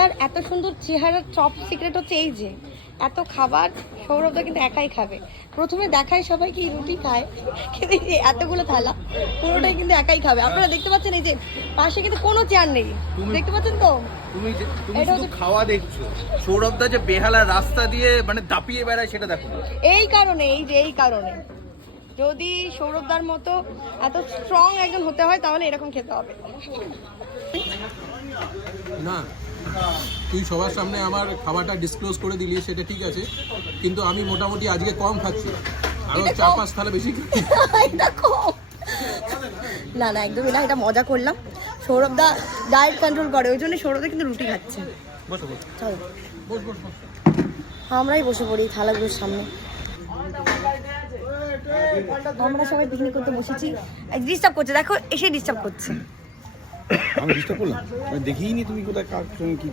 সৌরভদার এত সুন্দর চেহারার টপ সিক্রেট হচ্ছে এই যে এত খাবার সৌরভদা কিন্তু একাই খাবে। প্রথমে দেখায় সবাই কি রুটি খায়, কিন্তু এই যে এতগুলো থালা পুরোটাই কিন্তু একাই খাবে। আপনারা দেখতে পাচ্ছেন এই যে পাশে কিন্তু কোনো চেয়ার নেই, দেখতে পাচ্ছেন তো? তুমি শুধু খাওয়া দেখছো, সৌরভদা যে বেহালা রাস্তা দিয়ে মানে দাপিয়ে বেড়ায় সেটা দেখো। এই কারণে এই কারণে যদি সৌরভদার মতো এত স্ট্রং একজন হতে হয় তাহলে এরকম খেতে হবে। না, তুই সবার সামনে আমার খাবারটা ডিসক্লোজ করে দিলি সেটা ঠিক আছে, কিন্তু আমি মোটামুটি আজকে কম খাচ্ছি, আরো 4-5 থালা বেশি খাচ্ছি। এটা কম না না, একদমই না, এটা মজা করলাম। সৌরভদা ডায়েট কন্ট্রোল করে, ওই জন্য সৌরভদা কিন্তু রুটি খাচ্ছে। চলো আমরাই বসে পড়ি থালাগুলোর সামনে। আমরা সবাই পিকনিক করতে বসেছি। ডিস্টার্ব করছে, দেখো এসে ডিস্টার্ব করছে। আমি ডিস্টার্ব করলাম, আমি দেখিনি তুমি কোথায় কার সঙ্গে কি